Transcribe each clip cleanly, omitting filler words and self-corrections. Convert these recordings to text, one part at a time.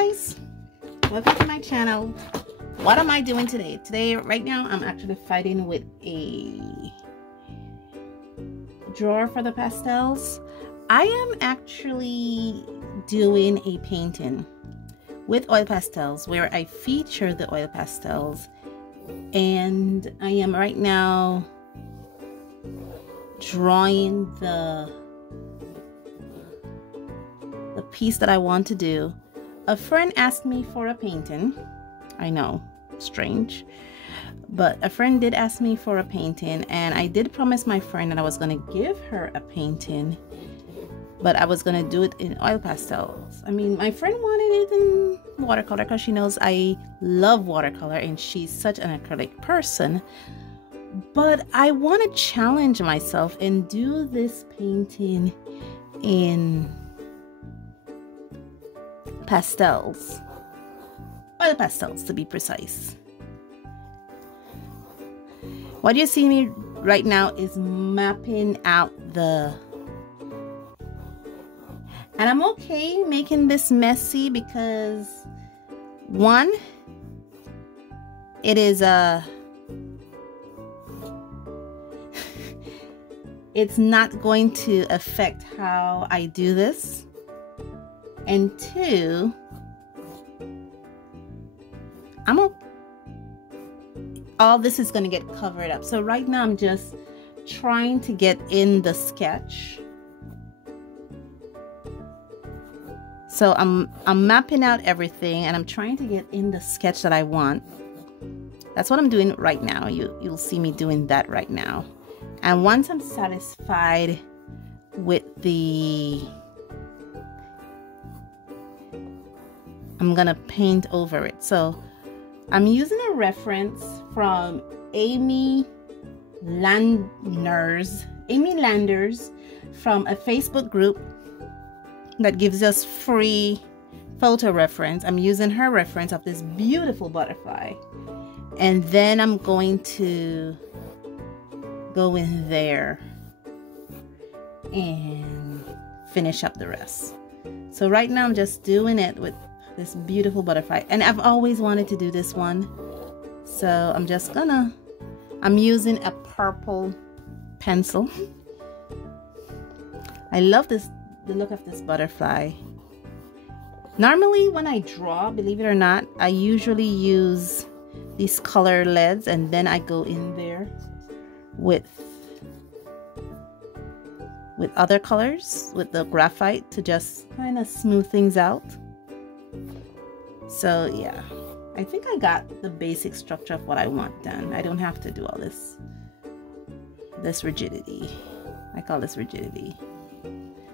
guys, welcome to my channel. What am I doing today? Right now I'm actually fighting with a drawer for the pastels. I am actually doing a painting with oil pastels where I feature the oil pastels, and I am right now drawing the piece that I want to do. A friend asked me for a painting. I know, strange, but a friend did ask me for a painting, and I did promise my friend that I was going to give her a painting, but I was going to do it in oil pastels. I mean, my friend wanted it in watercolor because she knows I love watercolor and she's such an acrylic person, but I want to challenge myself and do this painting in pastels, oil pastels to be precise. What you see me right now is mapping out and I'm okay making this messy because one, it is it's not going to affect how I do this. And two, all this is going to get covered up. So right now I'm just trying to get in the sketch. So I'm mapping out everything and I'm trying to get in the sketch that I want. That's what I'm doing right now. You'll see me doing that right now. And once I'm satisfied with I'm gonna paint over it. So I'm using a reference from Amy Landers from a Facebook group that gives us free photo reference. I'm using her reference of this beautiful butterfly, and then I'm going to go in there and finish up the rest. So right now I'm just doing it with this beautiful butterfly, and I've always wanted to do this one, so I'm using a purple pencil. I love the look of this butterfly. Normally when I draw, believe it or not, I usually use these color leads, and then I go in there with other colors, with the graphite, to just kind of smooth things out. So yeah, I think I got the basic structure of what I want done. I don't have to do all this rigidity. I call this rigidity,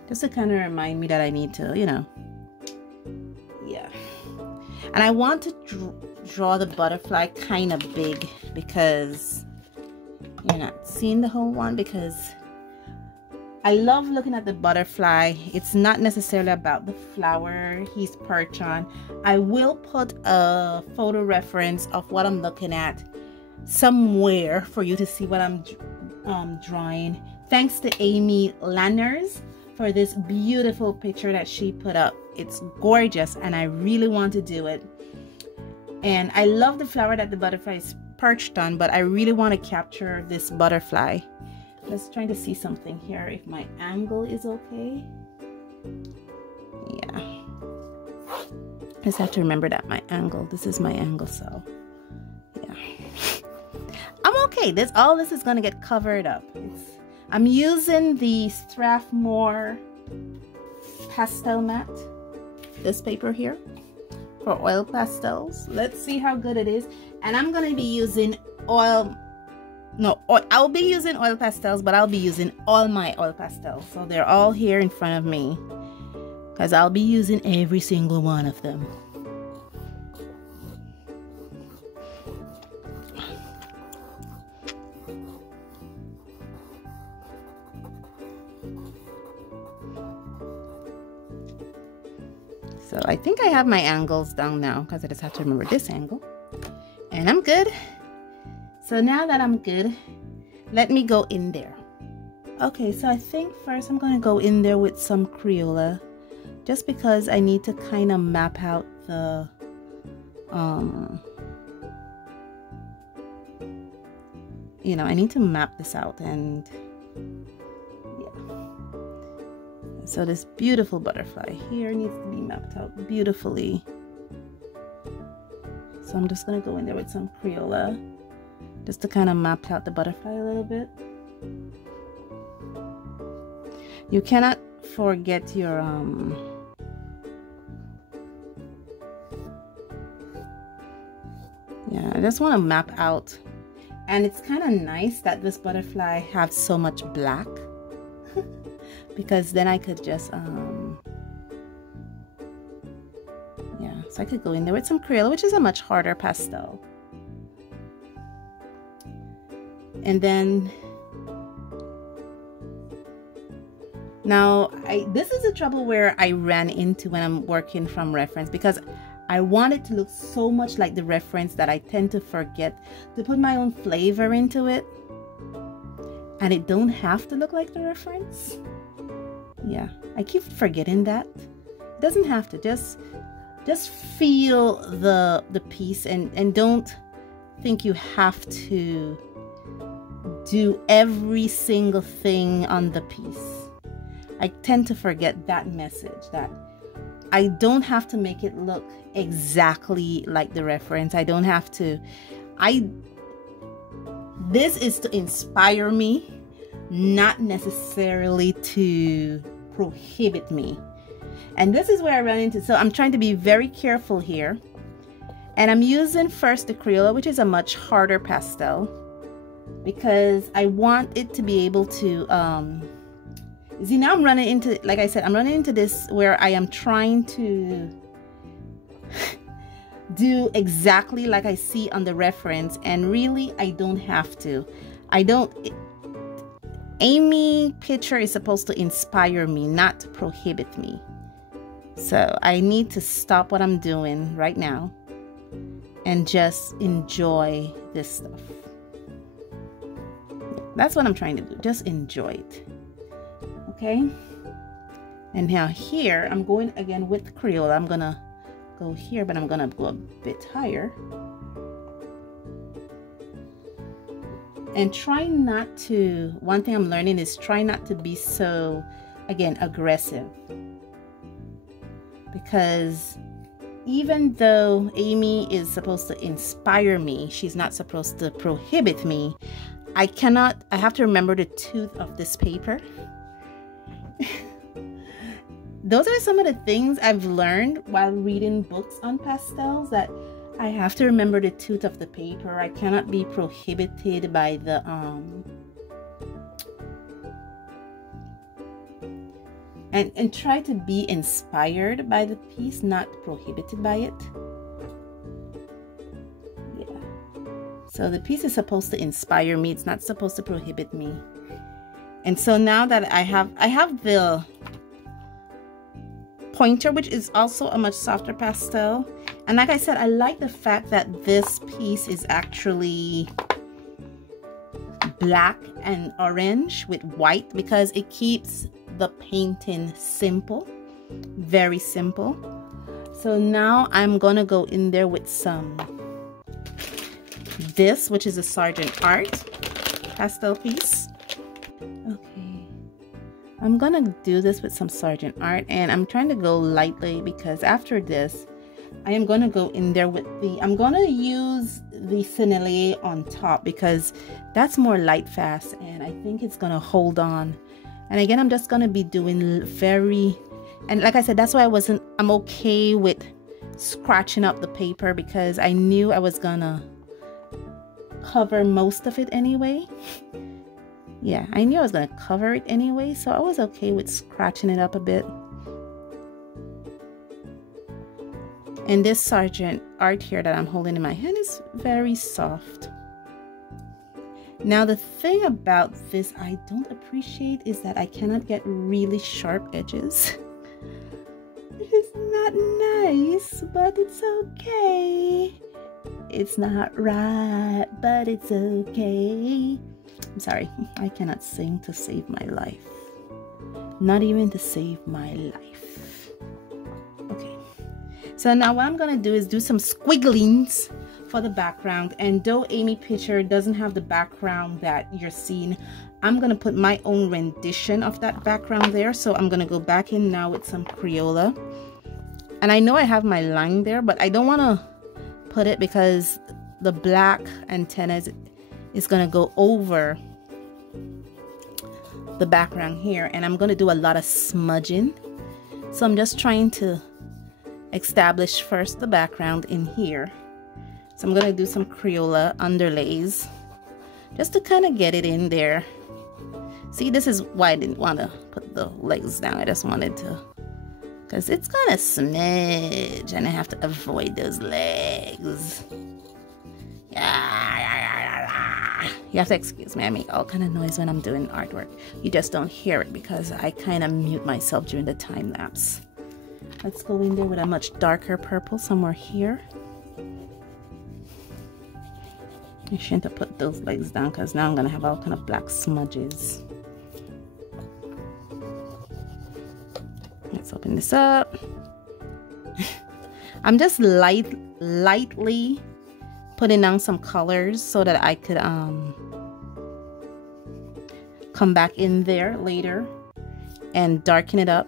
just to kind of remind me that I need to, yeah. And I want to draw the butterfly kind of big because you're not seeing the whole one, because I love looking at the butterfly. It's not necessarily about the flower he's perched on. I will put a photo reference of what I'm looking at somewhere for you to see what I'm drawing. Thanks to Amy Landers for this beautiful picture that she put up. It's gorgeous and I really want to do it. And I love the flower that the butterfly is perched on, but I really want to capture this butterfly. Just trying to see something here, if my angle is okay. Yeah, just have to remember that this is my angle, so yeah, I'm okay. All this is gonna get covered up. I'm using the Strathmore pastel mat, this paper here, for oil pastels. Let's see how good it is. And I'm gonna be using I'll be using oil pastels, but I'll be using all my oil pastels. So they're all here in front of me because I'll be using every single one of them. So I think I have my angles down now because I just have to remember this angle. And I'm good. So now that I'm good, let me go in there. Okay, so I think first I'm going to go in there with some Crayola, just because I need to kind of map out the you know, I need to map this out. And yeah, so this beautiful butterfly here needs to be mapped out beautifully. So I'm just gonna go in there with some Crayola just to kind of map out the butterfly a little bit. You cannot forget your yeah, I just want to map out. And it's kind of nice that this butterfly has so much black because then I could just yeah, so I could go in there with some Crayola, which is a much harder pastel. And then now this is the trouble where I ran into when I'm working from reference, because I want it to look so much like the reference that I tend to forget to put my own flavor into it. And it don't have to look like the reference. Yeah, I keep forgetting that. It doesn't have to. Just feel the piece, and don't think you have to do every single thing on the piece. I tend to forget that message, that I don't have to make it look exactly like the reference. I don't have to. This is to inspire me, not necessarily to prohibit me. And this is where I run into, so I'm trying to be very careful here. And I'm using first the Crayola, which is a much harder pastel, because I want it to be able to see, now I'm running into, like I said, I'm running into this where I am trying to do exactly like I see on the reference, and really I don't have to. Amy picture is supposed to inspire me, not to prohibit me. So I need to stop what I'm doing right now and just enjoy this stuff. That's what I'm trying to do, just enjoy it. Okay, and now here I'm going again with Crayola. I'm gonna go here, but I'm gonna go a bit higher, and try not to, one thing I'm learning is try not to be so, again, aggressive, because even though Amy is supposed to inspire me, she's not supposed to prohibit me. I have to remember the tooth of this paper. Those are some of the things I've learned while reading books on pastels, that I have to remember the tooth of the paper. I cannot be prohibited by the and try to be inspired by the piece, not prohibited by it. Yeah. So the piece is supposed to inspire me. It's not supposed to prohibit me. And so now that I have the pointer, which is also a much softer pastel, and like I said, I like the fact that this piece is actually black and orange with white, because it keeps the painting simple, very simple. So now I'm gonna go in there with some this, which is a Sargent Art pastel piece. Okay, I'm gonna do this with some Sargent Art, and I'm trying to go lightly because after this I am gonna go in there with I'm gonna use the Sennelier on top, because that's more light fast and I think it's gonna hold on. And again, I'm just gonna be doing and like I said, that's why I'm okay with scratching up the paper, because I knew I was gonna cover most of it anyway. Yeah, I knew I was gonna cover it anyway, so I was okay with scratching it up a bit. And this Sargent Art here that I'm holding in my hand is very soft. Now the thing about this I don't appreciate is that I cannot get really sharp edges. It's not nice, but it's okay. It's not right, but it's okay. I'm sorry, I cannot sing to save my life. Not even to save my life. Okay, So now what I'm gonna do is do some squigglings for the background, and though Amy picture doesn't have the background that you're seeing, I'm gonna put my own rendition of that background there. So I'm gonna go back in now with some Crayola, and I know I have my line there, but I don't want to put it because the black antennas is gonna go over the background here, and I'm gonna do a lot of smudging. So I'm just trying to establish first the background in here. So I'm gonna do some Crayola underlays just to kind of get it in there. See, this is why I didn't want to put the legs down. I just wanted to, because it's gonna smudge and I have to avoid those legs. You have to excuse me, I make all kind of noise when I'm doing artwork. You just don't hear it because I kind of mute myself during the time lapse. Let's go in there with a much darker purple somewhere here. I shouldn't have put those legs down because now I'm gonna have all kind of black smudges. Let's open this up. I'm just lightly putting down some colors so that I could come back in there later and darken it up.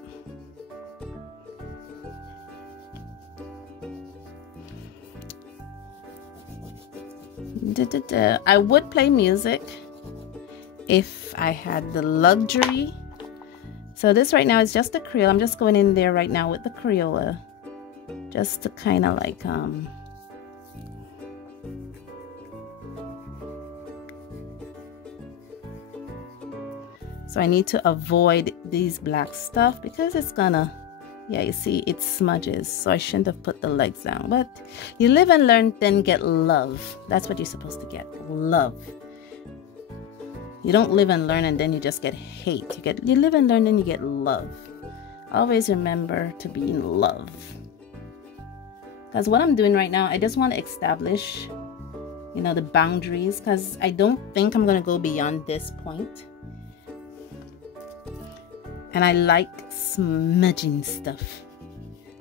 I would play music if I had the luxury. So this right now is just the Crayola. I'm just going in there right now with the Crayola just to kind of like so I need to avoid these black stuff because it's gonna, yeah, you see it smudges, so I shouldn't have put the legs down. But you live and learn, then get love. That's what you're supposed to get, love. You don't live and learn and then you just get hate. You live and learn, then you get love. Always remember to be in love. Because what I'm doing right now, I just want to establish, you know, the boundaries, because I don't think I'm going to go beyond this point. And I like smudging stuff.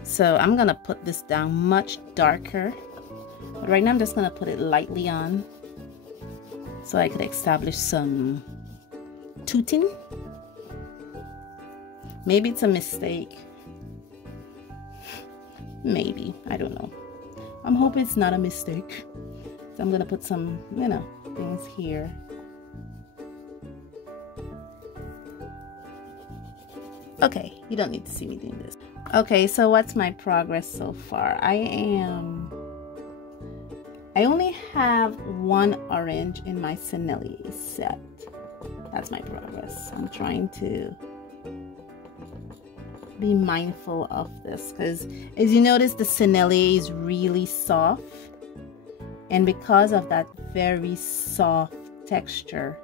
So I'm going to put this down much darker. But right now I'm just going to put it lightly on so I could establish some tooting. Maybe it's a mistake. Maybe. I don't know. I'm hoping it's not a mistake. So I'm going to put some, you know, things here. Okay, you don't need to see me doing this. Okay, so what's my progress so far? I only have one orange in my Cinelli set. That's my progress. I'm trying to be mindful of this because as you notice, the Cinelli is really soft, and because of that very soft texture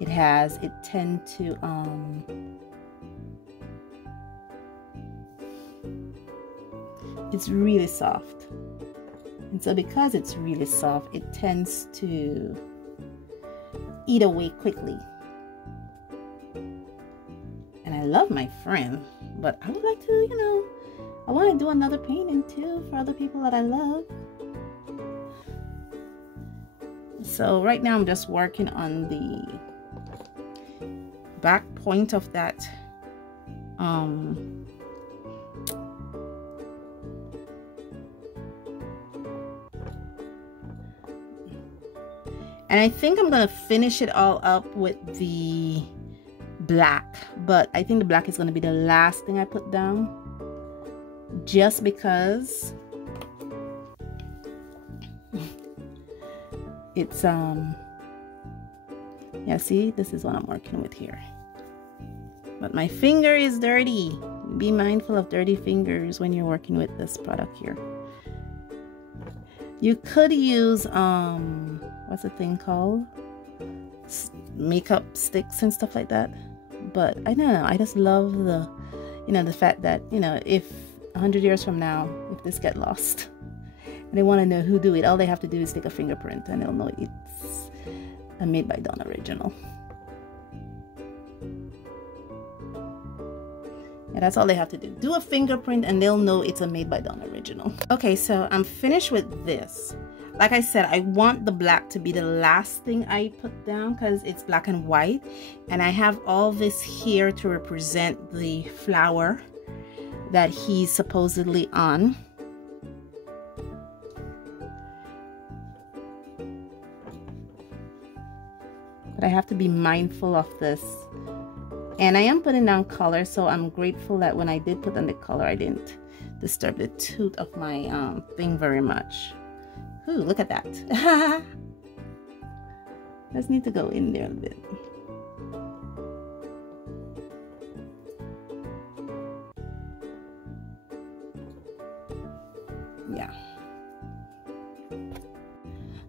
it has, it tends to it's really soft, and so because it's really soft, it tends to eat away quickly. And I love my friend, but I would like to, you know, I want to do another painting too for other people that I love. So right now I'm just working on the back point of that and I think I'm gonna finish it all up with the black, but I think the black is gonna be the last thing I put down, just because it's yeah, see, this is what I'm working with here, but my finger is dirty. Be mindful of dirty fingers when you're working with this product here. You could use what's the thing called, makeup sticks and stuff like that, but I don't know, I just love the, you know, the fact that, you know, if 100 years from now, if this get lost and they want to know who do it, all they have to do is take a fingerprint and they'll know it's a made by Dawn original. Yeah, that's all they have to do. Do a fingerprint and they'll know it's a Made by Dawn original. Okay, so I'm finished with this. Like I said, I want the black to be the last thing I put down because it's black and white. And I have all this here to represent the flower that he's supposedly on. But I have to be mindful of this. And I am putting down color, so I'm grateful that when I did put on the color, I didn't disturb the tooth of my thing very much. Ooh, look at that. Just need to go in there a bit. Yeah.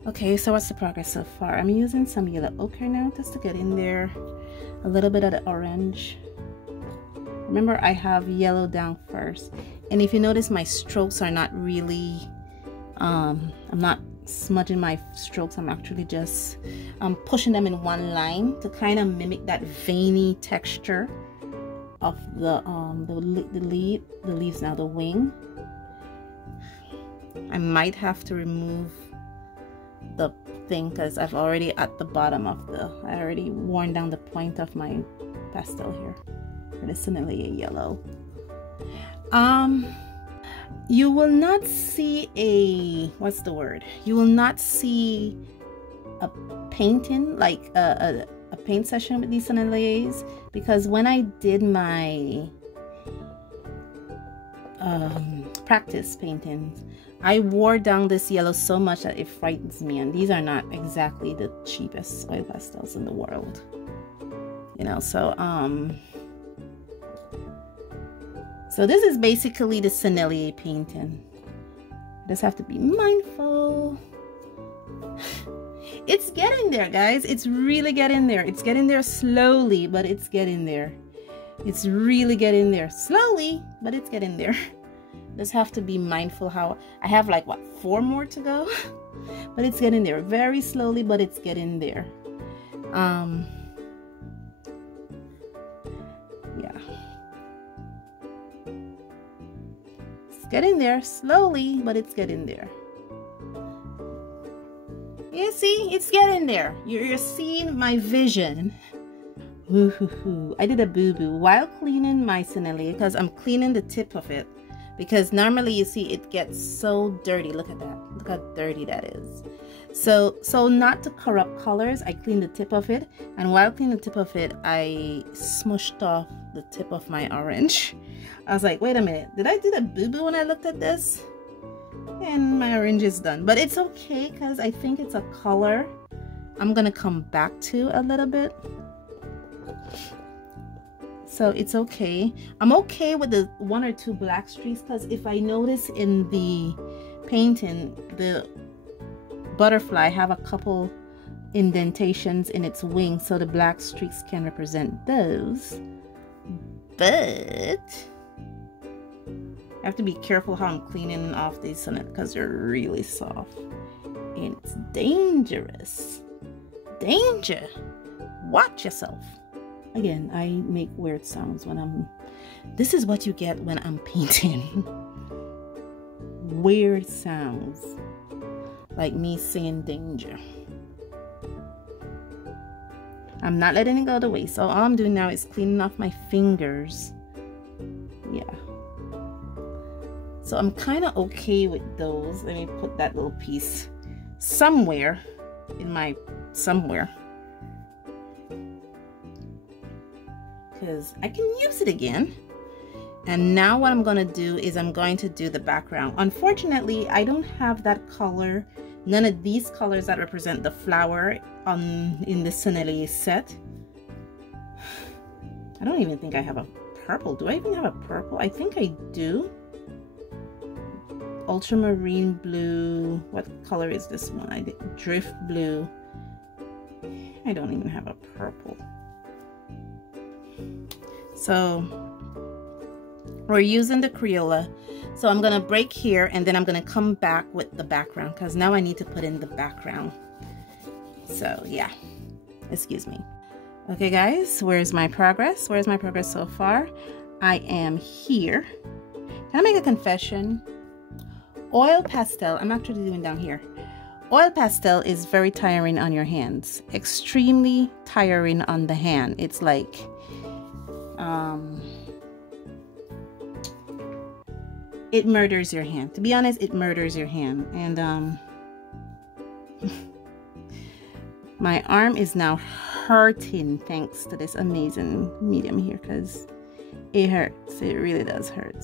Okay, so what's the progress so far? I'm using some yellow ochre now just to get in there. A little bit of the orange. Remember, I have yellow down first. And if you notice, my strokes are not really, I'm not smudging my strokes. I'm actually just pushing them in one line to kind of mimic that veiny texture of the leaves, now the wing. I might have to remove the thing because I've already at the bottom of I already worn down the point of my pastel here for the Sennelier yellow. You will not see a, what's the word? You will not see a painting, like a paint session with these Senneliers, because when I did my practice paintings, I wore down this yellow so much that it frightens me, and these are not exactly the cheapest oil pastels in the world, you know. So so this is basically the Sennelier painting. Just have to be mindful. It's getting there, guys. It's really getting there. It's getting there slowly, but it's getting there. It's really getting there slowly, but it's getting there. Just have to be mindful how I have like what, 4 more to go, but it's getting there very slowly, but it's getting there. Yeah, it's getting there slowly, but it's getting there. You see, it's getting there. You're seeing my vision. Woo-hoo-hoo. I did a boo-boo while cleaning my Sennelier because I'm cleaning the tip of it. Because normally you see it gets so dirty. Look at that. Look how dirty that is. So not to corrupt colors, I cleaned the tip of it. And while cleaning the tip of it, I smushed off the tip of my orange. I was like, wait a minute. Did I do the boo-boo when I looked at this? And my orange is done. But it's okay because I think it's a color I'm going to come back to a little bit. So it's okay. I'm okay with the 1 or 2 black streaks because if I notice in the painting, the butterfly have a couple indentations in its wing, so the black streaks can represent those. But I have to be careful how I'm cleaning off these because they're really soft. And it's dangerous. Danger. Watch yourself. Again, I make weird sounds when I'm... This is what you get when I'm painting. Weird sounds. Like me saying danger. I'm not letting it go to waste. So all I'm doing now is cleaning off my fingers. Yeah. So I'm kind of okay with those. Let me put that little piece somewhere in my... somewhere. Because I can use it again. And now what I'm going to do is I'm going to do the background. Unfortunately, I don't have that color, none of these colors that represent the flower in the Sennelier set. I don't even think I have a purple. Do I even have a purple? I think I do. Ultramarine blue. What color is this one? I did drift blue. I don't even have a purple. So we're using the Crayola. So I'm gonna break here and then I'm gonna come back with the background because now I need to put in the background. So yeah, excuse me. Okay guys, where's my progress? Where's my progress so far? I am here. Can I make a confession? Oil pastel, I'm actually doing down here. Oil pastel is very tiring on your hands. Extremely tiring on the hand. It's like, it murders your hand. To be honest, it murders your hand. And my arm is now hurting thanks to this amazing medium here, because it hurts. It really does hurt.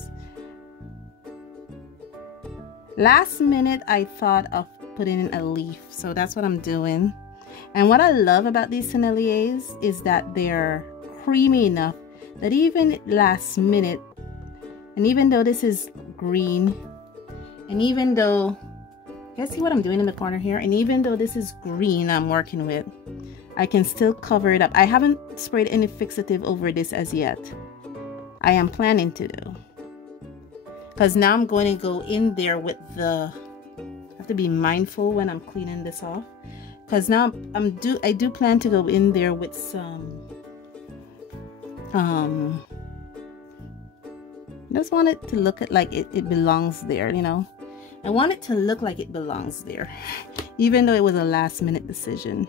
Last minute I thought of putting in a leaf, so that's what I'm doing. And what I love about these senneliers is that they're creamy enough that even last minute, and even though this is green, and even though, you guys see what I'm doing in the corner here, and even though this is green I'm working with, I can still cover it up. I haven't sprayed any fixative over this as yet. I am planning to do, because now I'm going to go in there with the, I have to be mindful when I'm cleaning this off, because now I do plan to go in there with some I just want it to look like it belongs there, you know. I want it to look like it belongs there. Even though it was a last minute decision,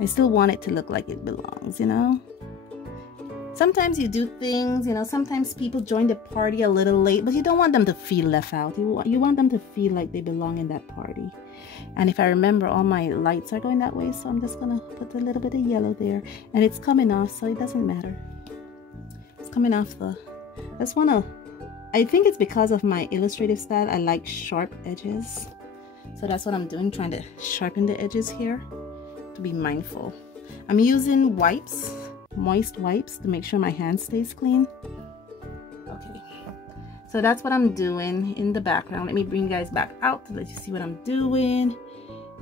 I still want it to look like it belongs, you know. Sometimes you do things, you know, sometimes people join the party a little late, but you don't want them to feel left out. You want them to feel like they belong in that party. And if I remember, all my lights are going that way, so I'm just gonna put a little bit of yellow there, and it's coming off, so it doesn't matter. It's coming off the, I just wanna, I think it's because of my illustrative style, I like sharp edges. So that's what I'm doing, trying to sharpen the edges here, to be mindful. I'm using wipes, moist wipes, to make sure my hand stays clean. Okay, so that's what I'm doing in the background. Let me bring you guys back out to let you see what I'm doing.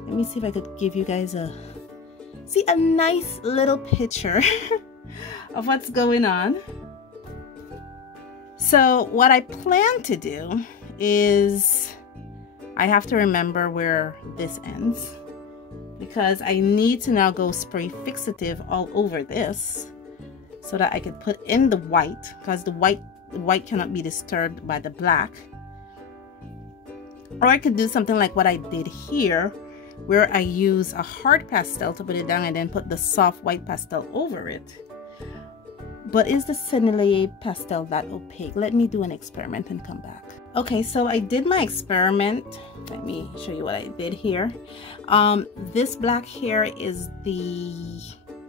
Let me see if I could give you guys a nice little picture of what's going on. So what I plan to do is, I have to remember where this ends, because I need to now go spray fixative all over this so that I could put in the white, because the white cannot be disturbed by the black. Or I could do something like what I did here, where I use a hard pastel to put it down and then put the soft white pastel over it. But is the Sennelier pastel that opaque? Let me do an experiment and come back. Okay, so I did my experiment. Let me show you what I did here. This black here is the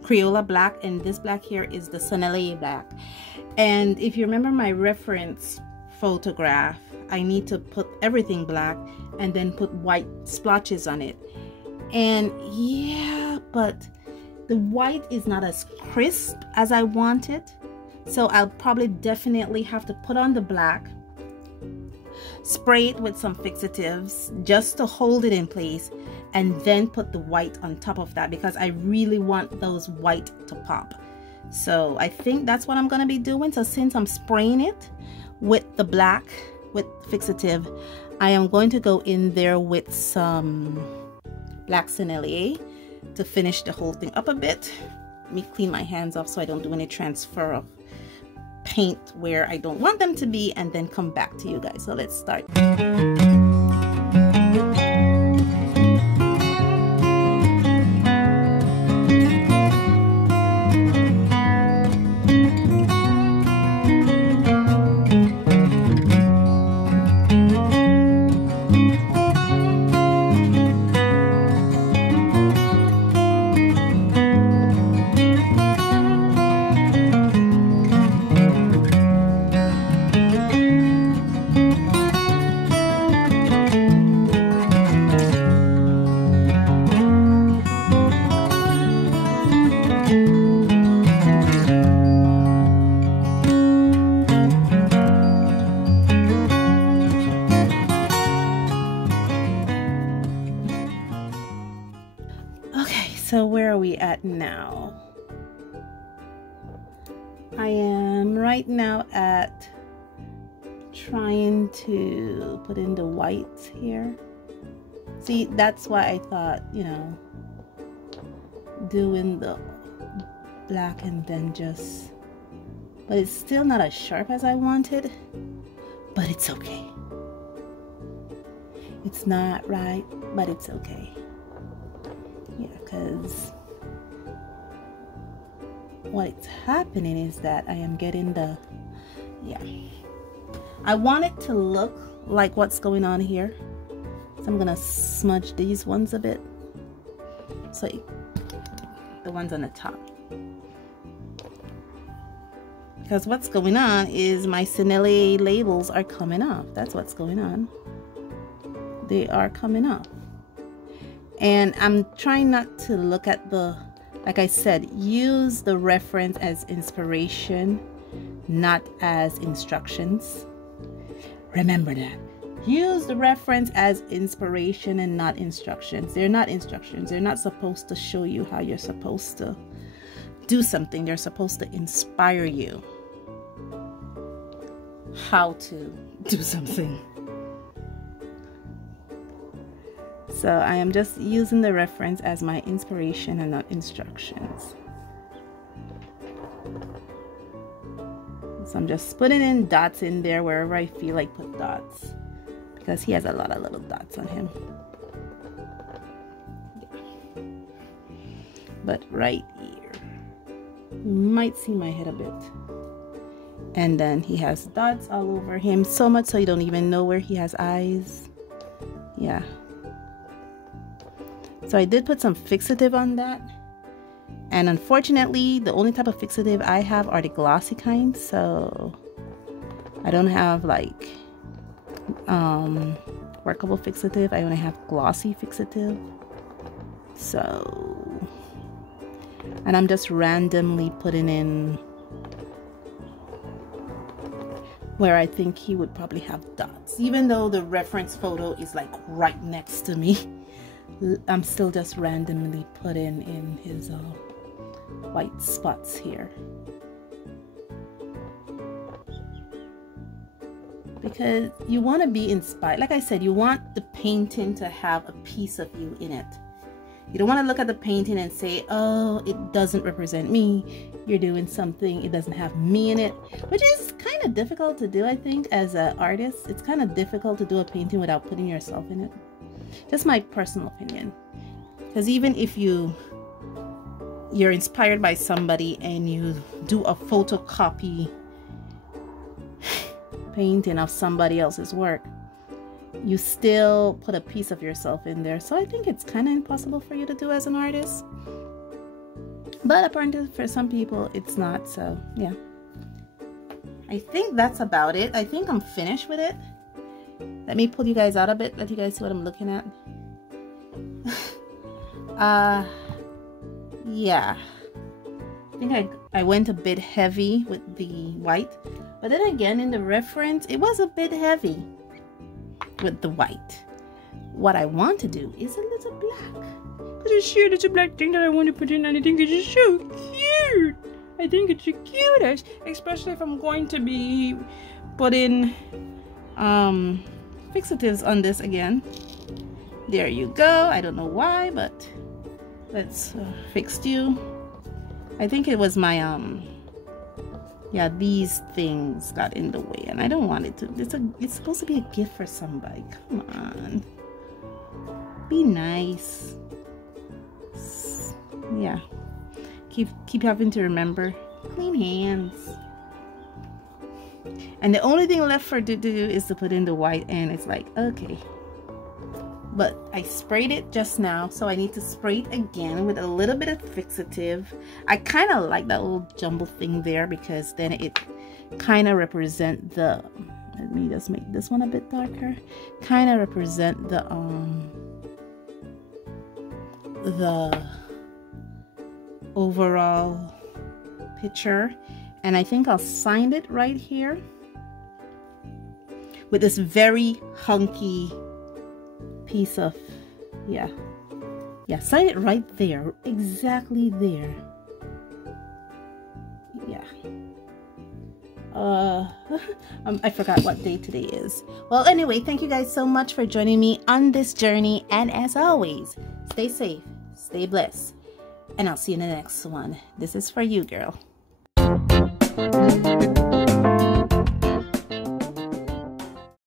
Crayola black, and this black here is the Sennelier black. And if you remember my reference photograph, I need to put everything black and then put white splotches on it. And yeah, but the white is not as crisp as I want it, so I'll probably definitely have to put on the black, spray it with some fixatives just to hold it in place, and then put the white on top of that, because I really want those white to pop. So I think that's what I'm going to be doing. So since I'm spraying it with the black with fixative, I am going to go in there with some black Sennelier to finish the whole thing up a bit. Let me clean my hands off so I don't do any transfer of paint where I don't want them to be, and then come back to you guys. So let's start. So where are we at now? I am right now at trying to put in the whites here. See, that's why I thought, you know, doing the black and then just but it's still not as sharp as I wanted, but it's okay. It's not right, but it's okay. Yeah, because what's happening is that I am getting the, yeah, I want it to look like what's going on here. So I'm gonna smudge these ones a bit. So the ones on the top. Because what's going on is my Cinele labels are coming off. That's what's going on. They are coming off. And I'm trying not to look at the, like I said, use the reference as inspiration, not as instructions. Remember that. Use the reference as inspiration and not instructions. They're not instructions. They're not supposed to show you how you're supposed to do something. They're supposed to inspire you how to do something. So I am just using the reference as my inspiration and not instructions. So I'm just putting in dots in there wherever I feel like put dots, because he has a lot of little dots on him. Yeah. But right here, you might see my head a bit. And then he has dots all over him, so much so you don't even know where he has eyes. Yeah. So I did put some fixative on that. And unfortunately, the only type of fixative I have are the glossy kind. So I don't have like workable fixative. I only have glossy fixative. So, and I'm just randomly putting in where I think he would probably have dots. Even though the reference photo is like right next to me, I'm still just randomly putting in his white spots here. Because you want to be inspired. Like I said, you want the painting to have a piece of you in it. You don't want to look at the painting and say, oh, it doesn't represent me. You're doing something, it doesn't have me in it. Which is kind of difficult to do, I think, as an artist. It's kind of difficult to do a painting without putting yourself in it. Just my personal opinion. Because even if you're inspired by somebody and you do a photocopy painting of somebody else's work, you still put a piece of yourself in there. So I think it's kind of impossible for you to do as an artist. But apparently for some people it's not. So yeah, I think that's about it. I think I'm finished with it. Let me pull you guys out a bit, let you guys see what I'm looking at. Yeah, I think I went a bit heavy with the white, but then again in the reference it was a bit heavy with the white. What I want to do is a little black, because it's sure it's a black thing that I want to put in, and I think it's just so cute. I think it's the cutest, especially if I'm going to be putting fixatives on this again. There you go. I don't know why, but let's fix you. I think it was my yeah, these things got in the way, and I don't want it to. It's supposed to be a gift for somebody. Come on, be nice. Yeah, keep having to remember clean hands. And the only thing left for to do is to put in the white, and it's like, okay. But I sprayed it just now, so I need to spray it again with a little bit of fixative. I kind of like that little jumble thing there, because then it kind of represent the, let me just make this one a bit darker, kind of represent the overall picture. And I think I'll sign it right here with this very hunky piece of, yeah, sign it right there, exactly there. Yeah. I forgot what day today is. Well, anyway, thank you guys so much for joining me on this journey, and as always, stay safe, stay blessed, and I'll see you in the next one. This is for you, girl. bye.